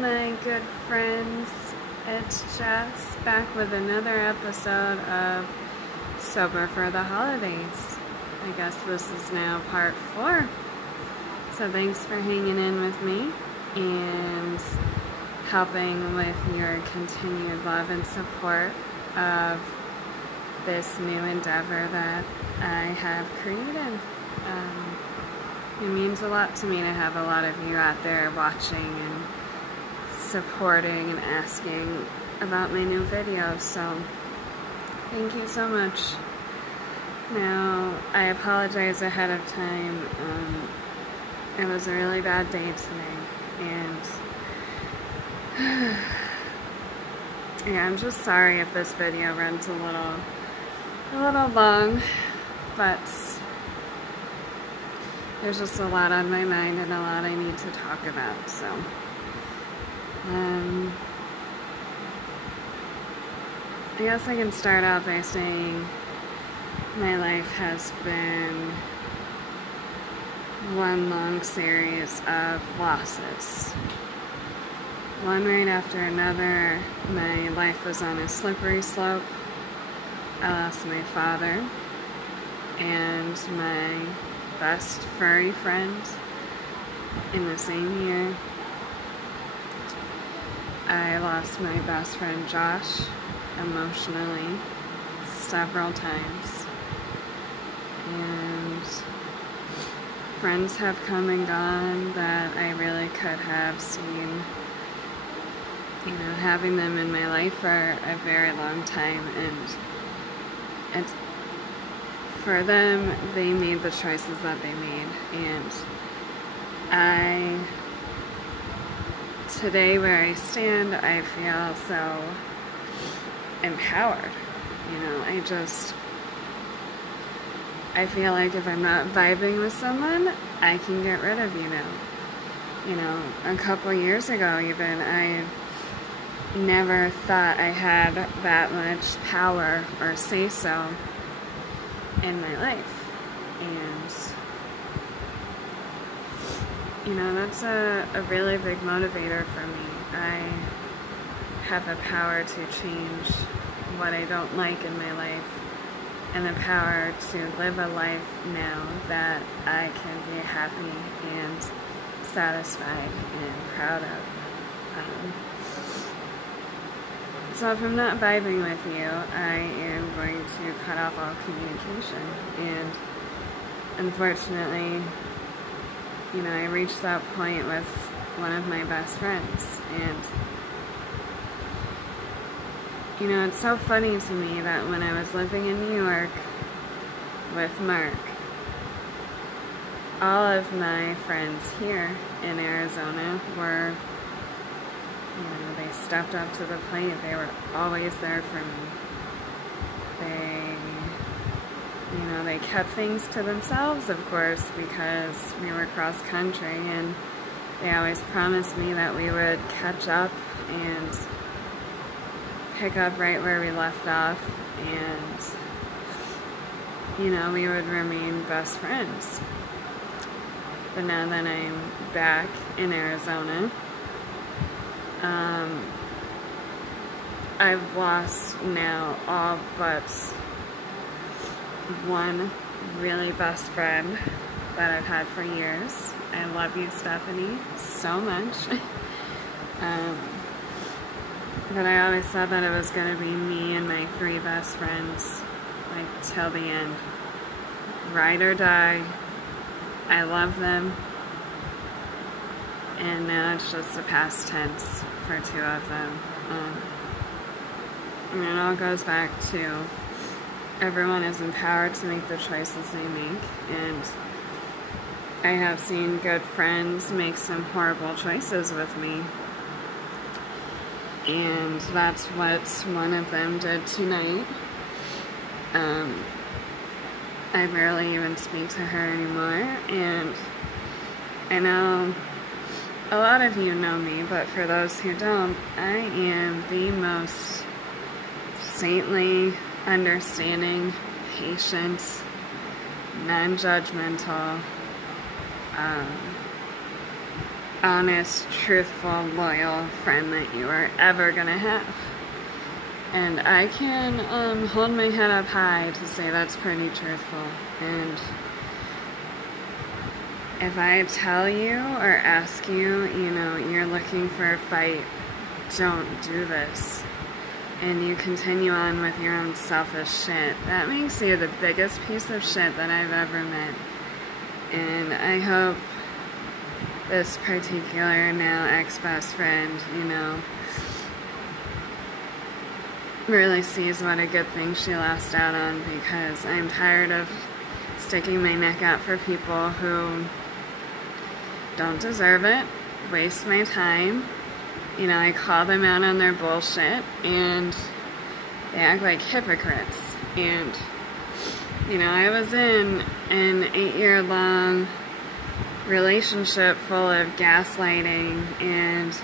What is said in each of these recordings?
my good friends. It's Jess back with another episode of Sober for the Holidays. I guess this is now part 4. So thanks for hanging in with me and helping with your continued love and support of this new endeavor that I have created. It means a lot to me to have a lot of you out there watching and supporting and asking about my new videos, so thank you so much. Now, I apologize ahead of time. It was a really bad day today, and yeah, I'm just sorry if this video runs a little long, but there's just a lot on my mind and a lot I need to talk about, so I guess I can start out by saying my life has been one long series of losses. One right after another. My life was on a slippery slope. I lost my father and my best furry friend in the same year. I lost my best friend Josh emotionally several times, and friends have come and gone that I really could have seen, having them in my life for a very long time, and for them, they made the choices that they made, and today where I stand, I feel so empowered. I feel like if I'm not vibing with someone, I can get rid of you now. A couple years ago even, I never thought I had that much power or say-so in my life, and that's a really big motivator for me. I have the power to change what I don't like in my life, and the power to live a life now that I can be happy and satisfied and proud of. So if I'm not vibing with you, I am going to cut off all communication. And unfortunately, I reached that point with one of my best friends. And, it's so funny to me that when I was living in New York with Mark, all of my friends here in Arizona were, they stepped up to the plate. They were always there for me. They kept things to themselves, of course, because we were cross country, and they always promised me that we would catch up and pick up right where we left off, and we would remain best friends. But now that I'm back in Arizona, I've lost now all but one really best friend that I've had for years. I love you, Stephanie, so much. But I always thought that it was going to be me and my 3 best friends, till the end. Ride or die. I love them. And now it's just the past tense for 2 of them. And it all goes back to everyone is empowered to make the choices they make. And I have seen good friends make some horrible choices with me. And that's what one of them did tonight. I barely even speak to her anymore, and I know a lot of you know me, but for those who don't, I am the most saintly, understanding, patient, non-judgmental, honest, truthful, loyal friend that you are ever gonna have. And I can hold my head up high to say that's pretty truthful. And if I tell you or ask you, you're looking for a fight, don't do this, and you continue on with your own selfish shit, that makes you the biggest piece of shit that I've ever met. And I hope this particular now ex-best friend, really sees what a good thing she lost out on, because I'm tired of sticking my neck out for people who don't deserve it, waste my time. I call them out on their bullshit, and they act like hypocrites. And, I was in an 8-year-long relationship full of gaslighting and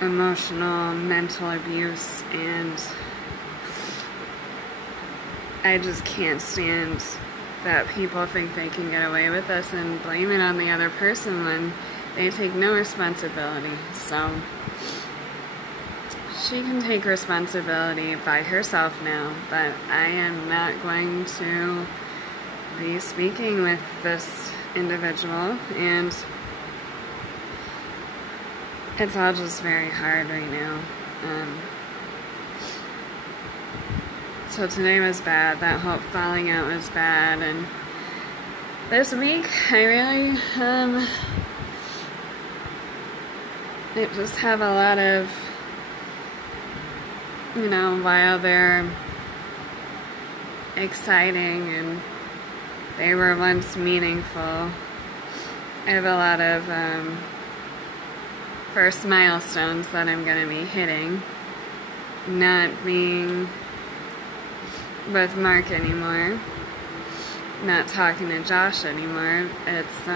emotional, mental abuse, and I just can't stand that people think they can get away with this and blame it on the other person when they take no responsibility. So she can take responsibility by herself now, but I am not going to be speaking with this individual, and it's all just very hard right now. So today was bad. That whole falling out was bad, and this week I really I just have a lot of, while they're exciting and they were once meaningful, I have a lot of first milestones that I'm going to be hitting. Not being with Mark anymore, not talking to Josh anymore. It's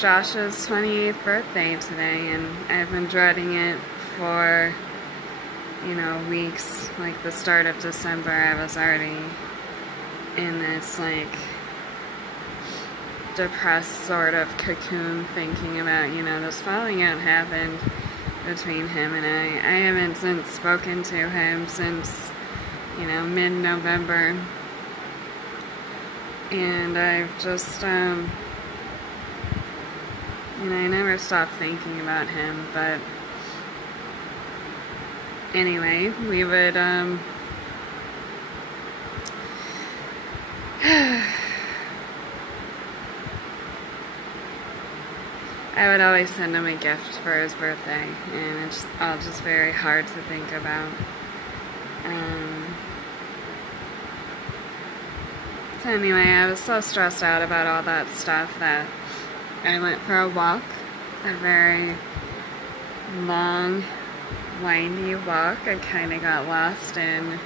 Josh's 28th birthday today, and I've been dreading it for weeks. Like the start of December, I was already in this depressed sort of cocoon, thinking about this falling out happened between him and I. I haven't since spoken to him since mid-November, and I've just I never stopped thinking about him. But anyway, we would I would always send him a gift for his birthday, and it's all just very hard to think about. So anyway, I was so stressed out about all that stuff that I went for a walk, a very long, windy walk. I kind of got lost in.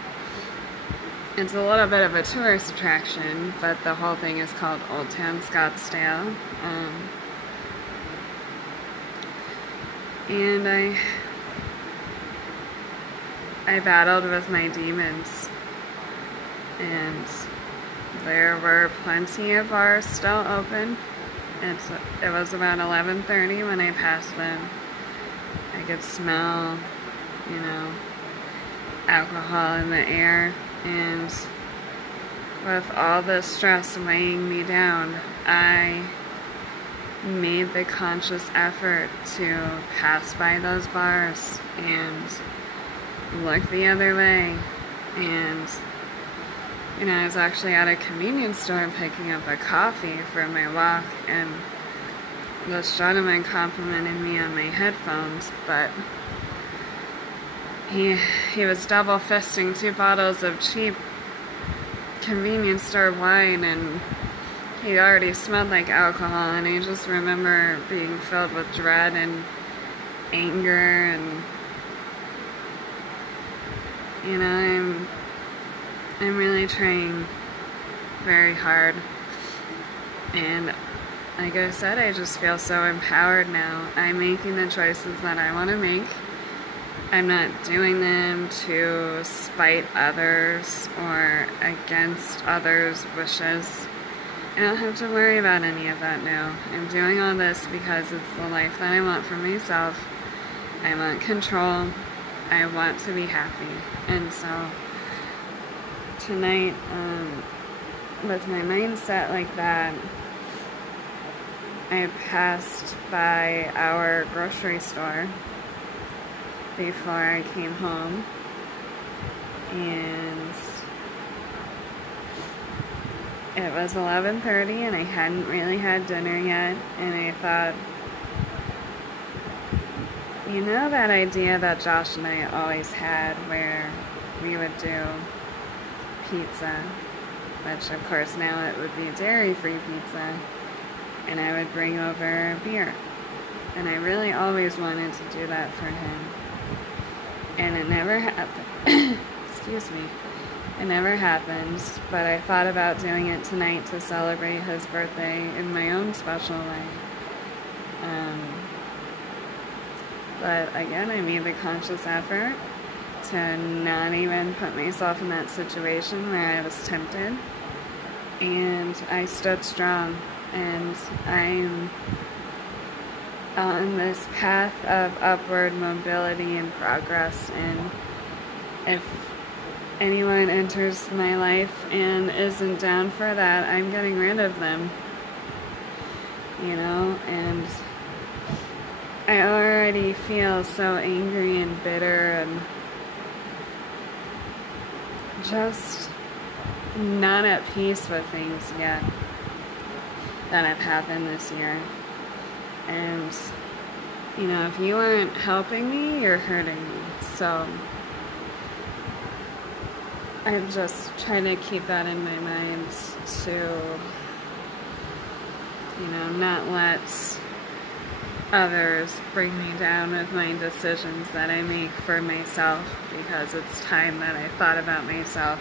It's a little bit of a tourist attraction, but the whole thing is called Old Town Scottsdale. And I battled with my demons, and there were plenty of bars still open. It was about 11:30 when I passed them. I could smell, alcohol in the air, and with all the stress weighing me down, I made the conscious effort to pass by those bars and look the other way. And I was actually at a convenience store picking up a coffee for my walk, and this gentleman complimented me on my headphones, but he was double fisting 2 bottles of cheap convenience store wine, and he already smelled like alcohol, and I just remember being filled with dread and anger, and I'm really trying very hard, and like I said, I just feel so empowered now. I'm making the choices that I want to make. I'm not doing them to spite others or against others' wishes. I don't have to worry about any of that now. I'm doing all this because it's the life that I want for myself. I want control. I want to be happy. And so tonight, with my mindset like that, I passed by our grocery store before I came home, and it was 11:30 and I hadn't really had dinner yet, and I thought, you know that idea that Josh and I always had where we would do pizza, which of course now it would be dairy-free pizza, and I would bring over beer. And I really always wanted to do that for him. And it never happened. Excuse me. It never happened, but I thought about doing it tonight to celebrate his birthday in my own special way. But again, I made the conscious effort to not even put myself in that situation where I was tempted. And I stood strong. And I'm on this path of upward mobility and progress. And if anyone enters my life and isn't down for that, I'm getting rid of them. You know, and I already feel so angry and bitter and just not at peace with things yet that have happened this year. And, you know, if you aren't helping me, you're hurting me. So I'm just trying to keep that in my mind to, you know, not let others bring me down with my decisions that I make for myself, because it's time that I thought about myself.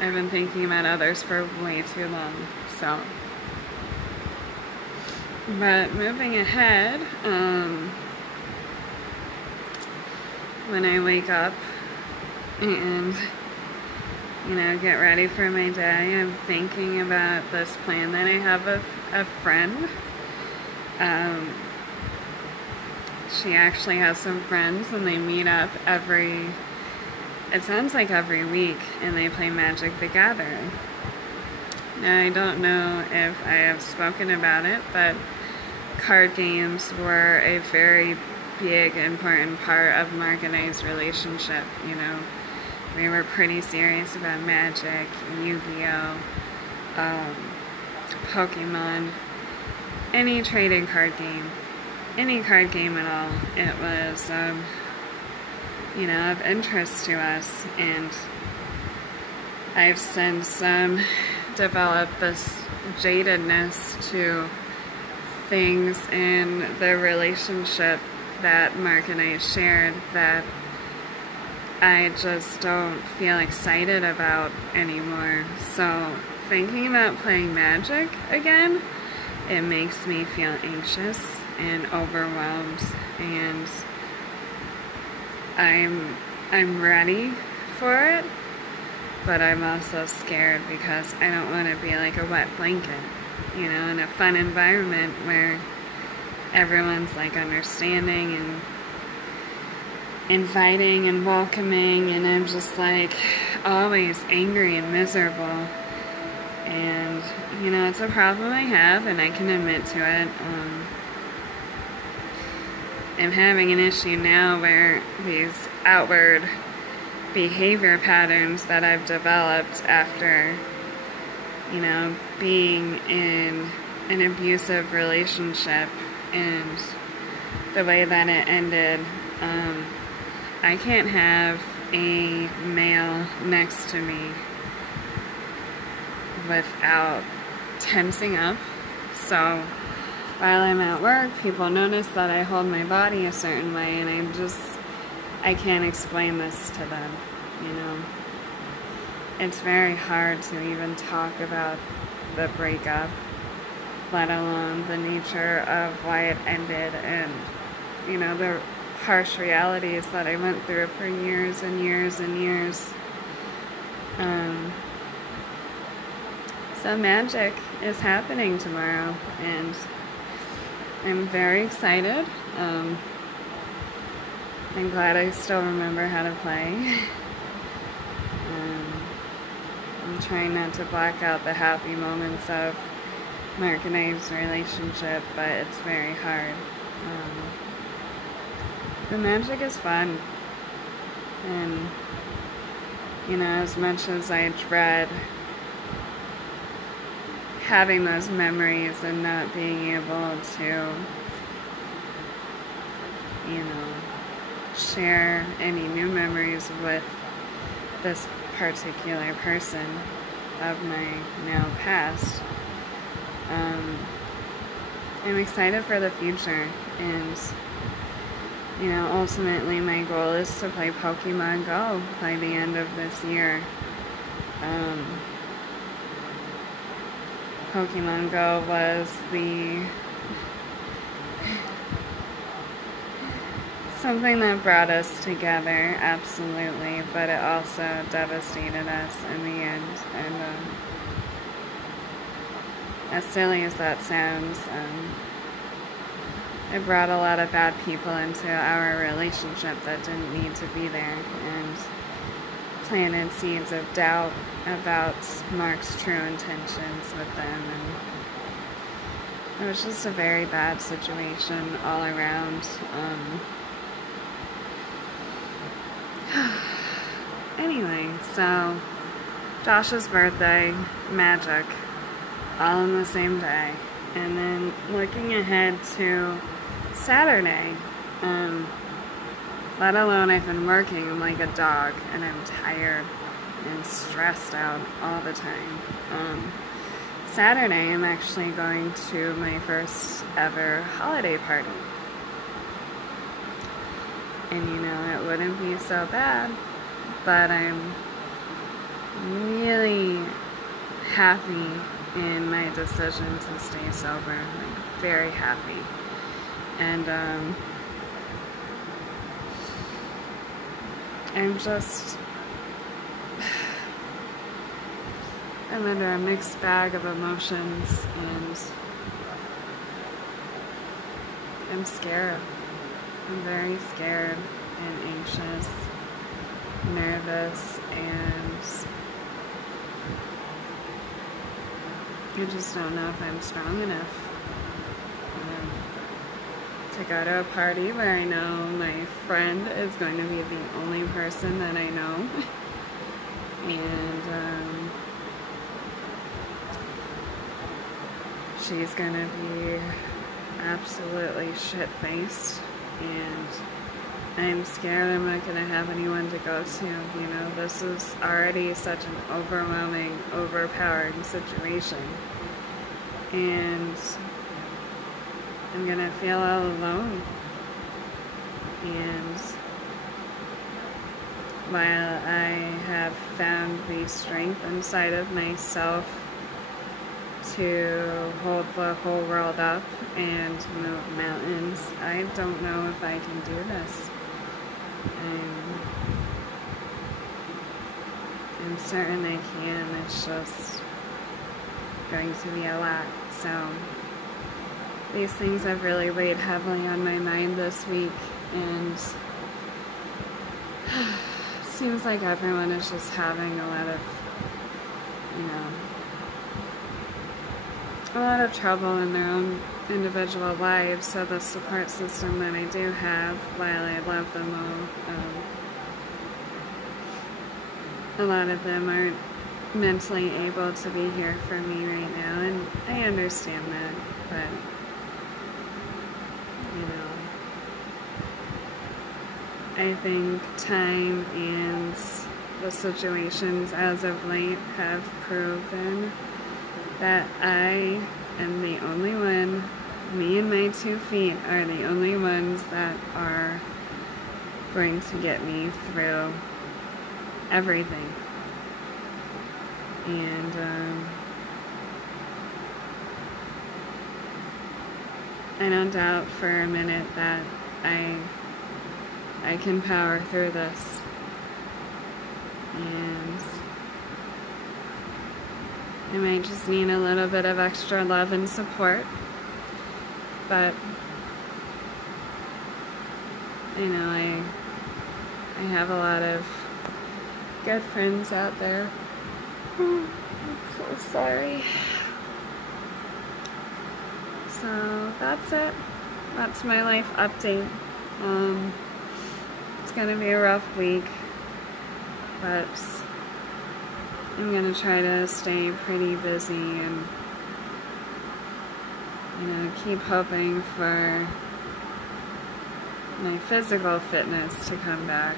I've been thinking about others for way too long, so. But moving ahead, when I wake up and, you know, get ready for my day, I'm thinking about this plan that I have with a friend. She actually has some friends, and they meet up it sounds like every week, and they play Magic the Gathering. Now, I don't know if I have spoken about it, but card games were a very big, important part of Mark and I's relationship, you know. We were pretty serious about Magic, Yu-Gi-Oh, Pokemon, any trading card game, any card game at all. It was, you know, of interest to us, and I've since developed this jadedness to things in the relationship that Mark and I shared that I just don't feel excited about anymore. So thinking about playing Magic again, it makes me feel anxious and overwhelmed, and I'm ready for it, but I'm also scared because I don't want to be like a wet blanket, you know, in a fun environment where everyone's like understanding and inviting and welcoming, and I'm just like always angry and miserable. And, you know, it's a problem I have, and I can admit to it. I'm having an issue now where these outward behavior patterns that I've developed after, you know, being in an abusive relationship and the way that it ended, I can't have a male next to me without tensing up. So while I'm at work, people notice that I hold my body a certain way, and I can't explain this to them, you know. It's very hard to even talk about the breakup, let alone the nature of why it ended, and, you know, the harsh realities that I went through for years and years and years. So magic is happening tomorrow, and I'm very excited. I'm glad I still remember how to play. I'm trying not to block out the happy moments of Mark and I's relationship, but it's very hard. The magic is fun, and you know, as much as I dread having those memories and not being able to, you know, share any new memories with this particular person of my now past, I'm excited for the future, and you know, ultimately my goal is to play Pokemon Go by the end of this year. Pokemon Go was something that brought us together, absolutely, but it also devastated us in the end. And as silly as that sounds, it brought a lot of bad people into our relationship that didn't need to be there, and planted seeds of doubt about Mark's true intentions with them, and it was just a very bad situation all around. Anyway, so Josh's birthday, magic, all on the same day, and then looking ahead to Saturday, let alone I've been working like a dog, and I'm tired and stressed out all the time. Saturday, I'm actually going to my first ever holiday party. And you know, it wouldn't be so bad, but I'm really happy in my decision to stay sober. Like, very happy. And I'm under a mixed bag of emotions, and I'm scared. I'm very scared and anxious, nervous, and I just don't know if I'm strong enough to go to a party where I know my friend is going to be the only person that I know, and she's gonna be absolutely shit-faced, and I'm scared I'm not gonna have anyone to go to. You know, this is already such an overwhelming, overpowering situation, and I'm gonna feel all alone. And while I have found the strength inside of myself to hold the whole world up and move mountains, I don't know if I can do this. I'm certain I can. It's just going to be a lot. So these things have really weighed heavily on my mind this week, and seems like everyone is just having a lot of, you know, a lot of trouble in their own individual lives. So the support system that I do have, while I love them all, a lot of them aren't mentally able to be here for me right now, and I understand that, but you know, I think time and the situations as of late have proven that I am the only one, me and my 2 feet are the only ones that are going to get me through everything. And I don't doubt for a minute that I can power through this. And I might just need a little bit of extra love and support. But I know I have a lot of good friends out there. I'm so sorry. So that's it. That's my life update. It's gonna be a rough week, but I'm gonna try to stay pretty busy and, you know, keep hoping for my physical fitness to come back.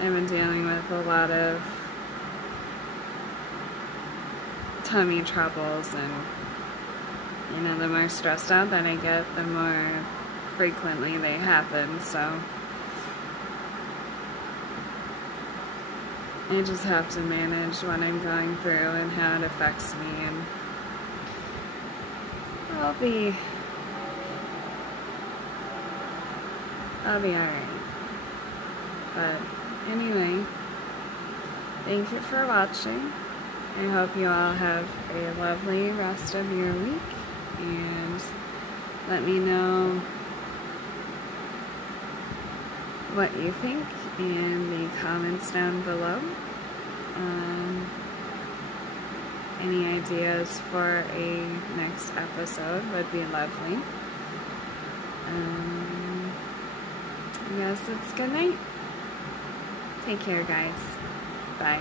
I've been dealing with a lot of tummy troubles, and, you know, the more stressed out that I get, the more frequently they happen, so I just have to manage what I'm going through and how it affects me, and I'll be alright. But anyway, thank you for watching. I hope you all have a lovely rest of your week, and let me know what you think in the comments down below. Any ideas for a next episode would be lovely. I guess it's good night. Take care, guys. Bye.